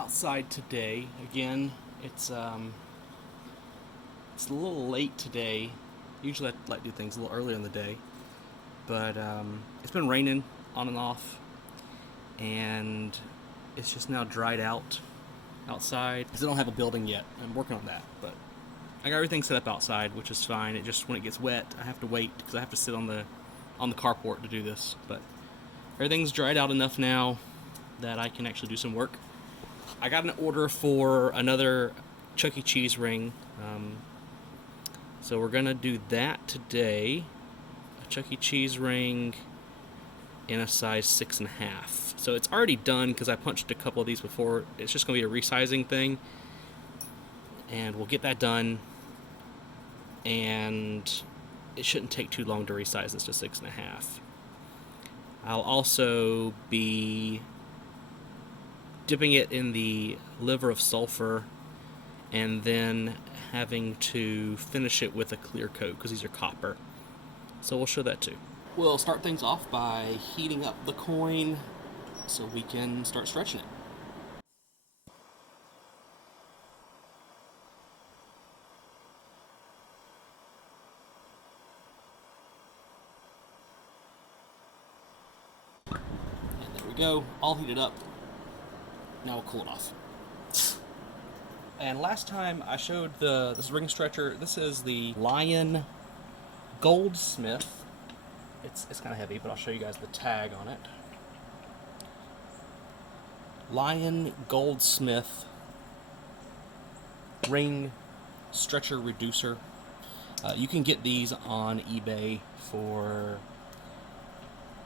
outside today. Again, it's a little late today. Usually I like to do things a little earlier in the day, but it's been raining on and off, and it's just now dried out outside because I don't have a building yet. I'm working on that, but I got everything set up outside, which is fine. It just, when it gets wet, I have to wait because I have to sit on the carport to do this. But everything's dried out enough now that I can actually do some work. I got an order for another Chuck E. Cheese ring, so we're gonna do that today. A Chuck E. Cheese ring in a size 6.5. So it's already done because I punched a couple of these before. It's just gonna be a resizing thing, and we'll get that done. And it shouldn't take too long to resize this to 6.5. I'll also be dipping it in the liver of sulfur and then having to finish it with a clear coat because these are copper. So we'll show that too. We'll start things off by heating up the coin so we can start stretching it. And there we go, all heated up. Now we'll cool it off. And last time I showed this ring stretcher. This is the Lion Goldsmith. It's kind of heavy, but I'll show you guys the tag on it. Lion Goldsmith ring stretcher reducer. You can get these on eBay for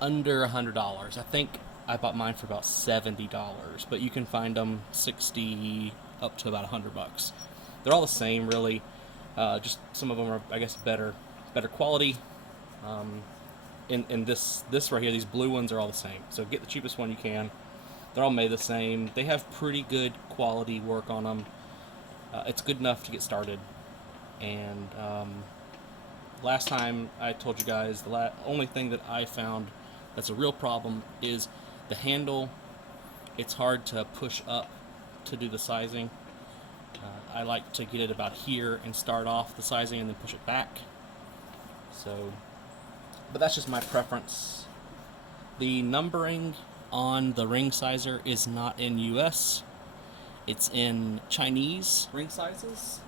under $100. I think I bought mine for about $70, but you can find them $60 up to about $100. They're all the same, really. Just some of them are, I guess, better quality. In this right here, these blue ones are all the same. So get the cheapest one you can. They're all made the same. They have pretty good quality work on them. It's good enough to get started. And last time I told you guys, the only thing that I found that's a real problem is the handle. It's hard to push up to do the sizing. I like to get it about here and start off the sizing and then push it back. So, but that's just my preference. The numbering on the ring sizer is not in US. It's in Chinese ring sizes.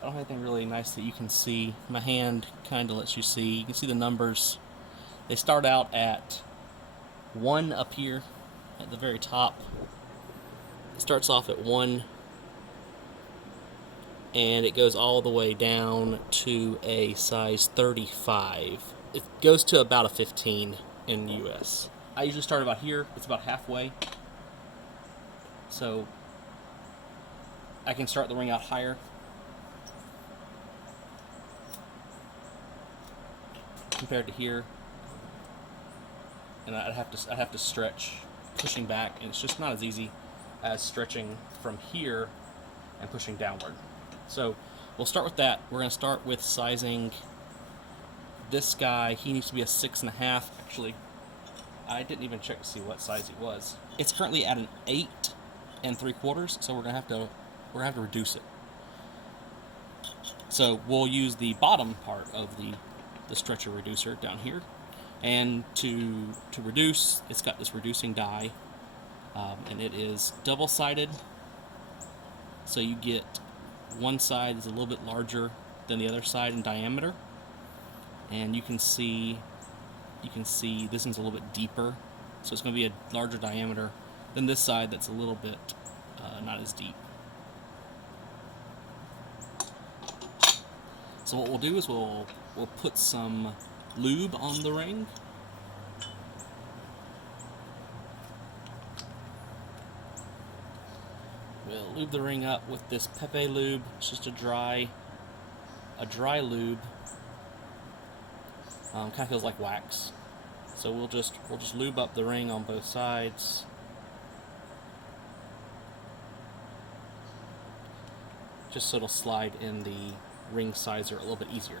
I don't have anything really nice that you can see. My hand kind of lets you see. You can see the numbers. They start out at 1 up here at the very top. It starts off at 1 and it goes all the way down to a size 35. It goes to about a 15 in the US. I usually start about here. It's about halfway. So I can start the ring out higher. Compared to here. And I'd have to stretch, pushing back, and it's just not as easy as stretching from here and pushing downward. So we'll start with that. We're going to start with sizing this guy. He needs to be a 6.5. Actually, I didn't even check to see what size he was. It's currently at an 8 3/4, so we're gonna have to reduce it. So we'll use the bottom part of the stretcher reducer down here. And to reduce, it's got this reducing die, and it is double-sided. So you get one side is a little bit larger than the other side in diameter, and you can see this one's a little bit deeper. So it's going to be a larger diameter than this side that's a little bit not as deep. So what we'll do is we'll put some lube on the ring. We'll lube the ring up with this Pepe lube. It's just a dry lube. Kind of feels like wax. So we'll just lube up the ring on both sides. Just so it'll slide in the ring sizer a little bit easier.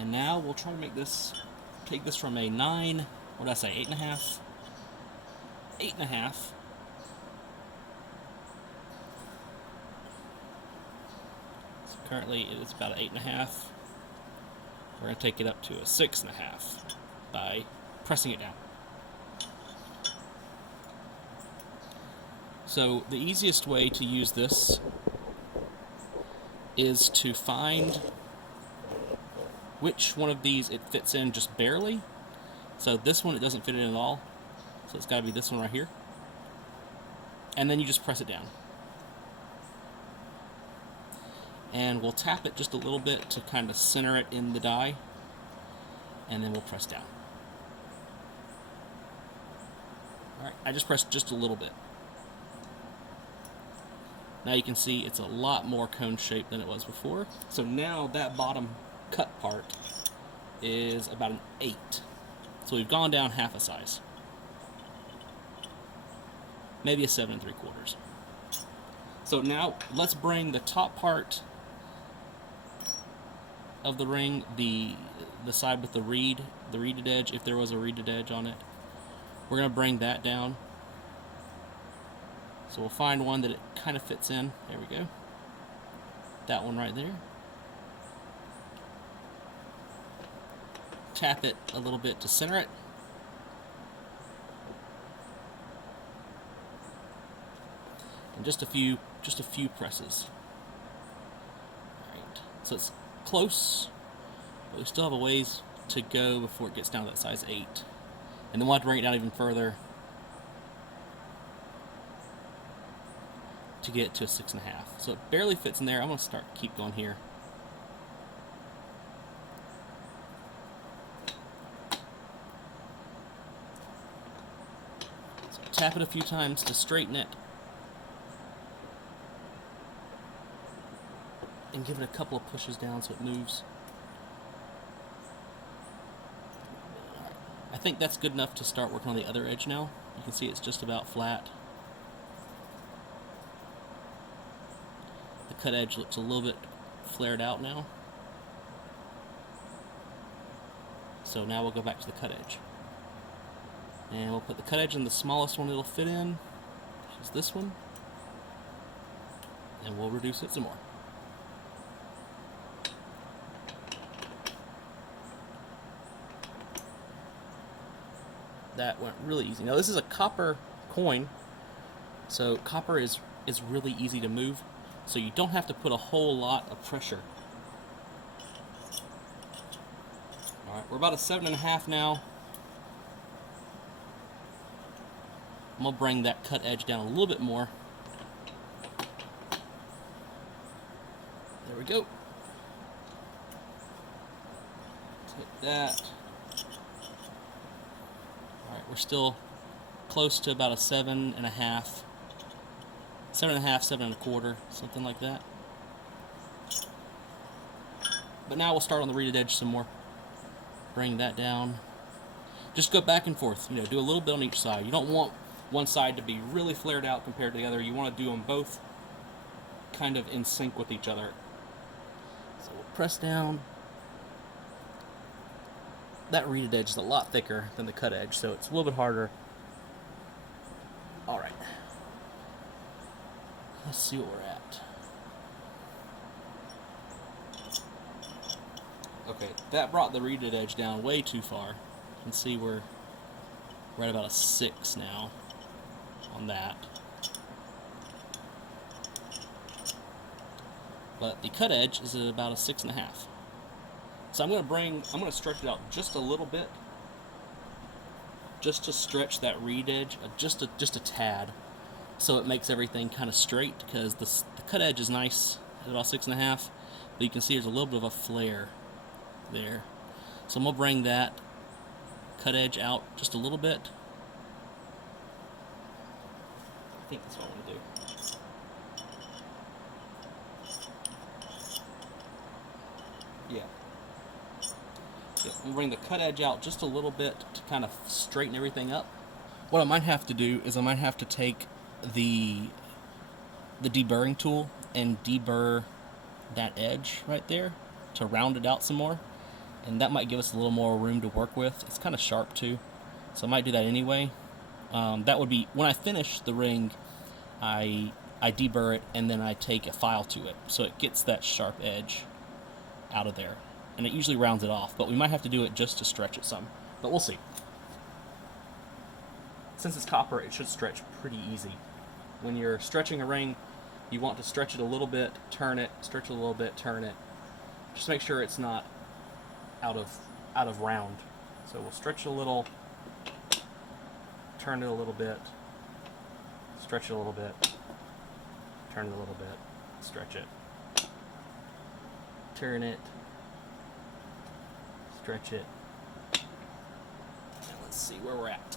And now we'll try to take this from a 9 what did I say, 8.5? 8.5. So currently it is about 8.5. We're going to take it up to a 6.5 by pressing it down. So the easiest way to use this is to find which one of these it fits in just barely. So this one it doesn't fit in at all. So it's got to be this one right here. And then you just press it down. And we'll tap it just a little bit to kind of center it in the die. And then we'll press down. Alright, I just pressed just a little bit. Now you can see it's a lot more cone shaped than it was before. So now that bottom cut part is about an 8. So we've gone down half a size. Maybe a 7 3/4. So now let's bring the top part of the ring, the side with the reeded edge, if there was a reeded edge on it. We're going to bring that down. So we'll find one that it kind of fits in. There we go. That one right there. Tap it a little bit to center it. And just a few presses. Alright. So it's close, but we still have a ways to go before it gets down to that size 8. And then we'll have to bring it down even further to get it to a 6.5. So it barely fits in there. I'm going to keep going here. So tap it a few times to straighten it. And give it a couple of pushes down so it moves. I think that's good enough to start working on the other edge now. You can see it's just about flat. The cut edge looks a little bit flared out now. So now we'll go back to the cut edge. And we'll put the cut edge in the smallest one it'll fit in, which is this one. And we'll reduce it some more. That went really easy. Now this is a copper coin, so copper is really easy to move, so you don't have to put a whole lot of pressure. Alright, we're about a 7.5 now. I'm going to bring that cut edge down a little bit more. There we go. Take that. Alright, we're still close to about a 7.5. 7.5, 7.25, something like that. But now we'll start on the reeded edge some more. Bring that down. Just go back and forth, do a little bit on each side. You don't want one side to be really flared out compared to the other. You want to do them both kind of in sync with each other. So we'll press down. That reeded edge is a lot thicker than the cut edge, so it's a little bit harder. Alright. Let's see what we're at. Okay, that brought the reeded edge down way too far. You can see we're at about a 6 now on that. But the cut edge is at about a 6.5. So I'm going to stretch it out just a little bit, just to stretch that reed edge just a tad, so it makes everything kind of straight, because the cut edge is nice at about 6.5, but you can see there's a little bit of a flare there. So I'm going to bring that cut edge out just a little bit. I think that's what I want to do. Yeah. I'm bring the cut edge out just a little bit to kind of straighten everything up. What I might have to do is I might have to take the deburring tool and deburr that edge right there to round it out some more, and that might give us a little more room to work with. It's kind of sharp too, So I might do that anyway. That would be, when I finish the ring, I deburr it, and then I take a file to it, so it gets that sharp edge out of there. And it usually rounds it off, but we might have to do it just to stretch it some. But we'll see. Since it's copper, it should stretch pretty easy. When you're stretching a ring, you want to stretch it a little bit, turn it, stretch it a little bit, turn it. Just make sure it's not out of round. So we'll stretch it a little, turn it a little bit, stretch it a little bit, turn it a little bit, stretch it, turn it, stretch it, and let's see where we're at.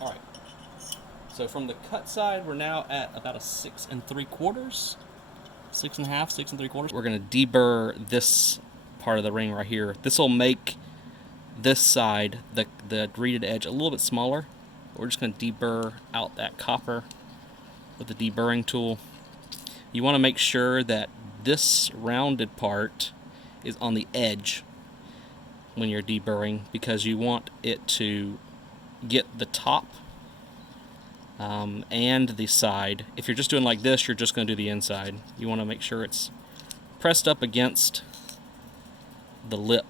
Alright, so from the cut side, we're now at about a 6 3/4, 6 1/2, 6 3/4. We're going to deburr this part of the ring right here. This will make this side, the reeded edge, a little bit smaller. We're just going to deburr out that copper with the deburring tool. You want to make sure that this rounded part is on the edge when you're deburring, because you want it to get the top and the side. If you're just doing like this, you're just going to do the inside. You want to make sure it's pressed up against the lip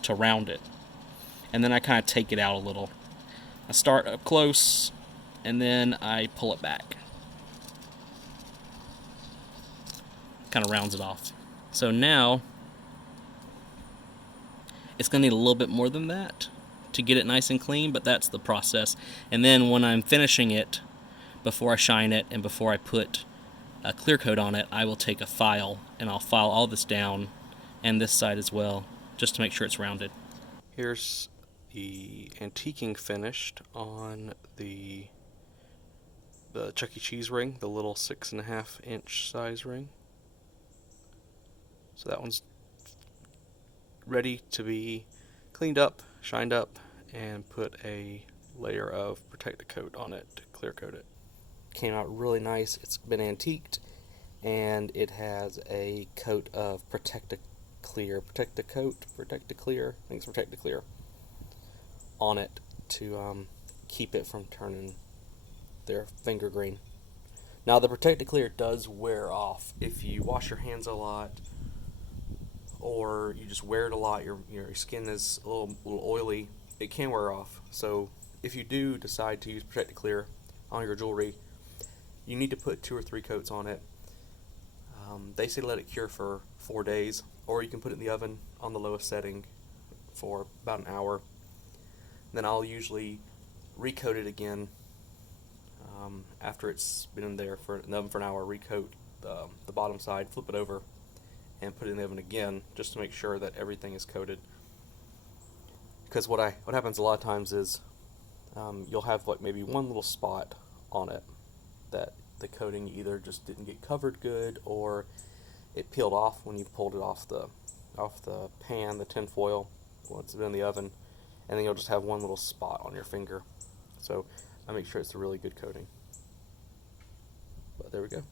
to round it. And then I kind of take it out a little. I start up close, and then I pull it back. Kind of rounds it off. So now it's going to need a little bit more than that to get it nice and clean, but that's the process. And then when I'm finishing it, before I shine it and before I put a clear coat on it, I will take a file and I'll file all this down, and this side as well, just to make sure it's rounded. Here's the antiquing finished on the Chuck E. Cheese ring, the little 6 1/2 inch size ring. So that one's ready to be cleaned up, shined up, and put a layer of protective coat on it to clear coat it. Came out really nice. It's been antiqued, and it has a coat of Protect-A-Clear on it to keep it from turning their finger green. Now the Protect-A-Clear does wear off if you wash your hands a lot, or you just wear it a lot. Your skin is a little oily. It can wear off. So if you do decide to use Protect-A-Clear on your jewelry, you need to put 2 or 3 coats on it. They say let it cure for 4 days, or you can put it in the oven on the lowest setting for about an hour. Then I'll usually recoat it again after it's been in there in the oven for an hour. Recoat the bottom side, flip it over, and put it in the oven again, just to make sure that everything is coated. Because what happens a lot of times is you'll have like maybe one little spot on it that the coating either just didn't get covered good, or it peeled off when you pulled it off the pan, the tin foil, once it's been in the oven, and then you'll just have one little spot on your finger. So I make sure it's a really good coating. But there we go.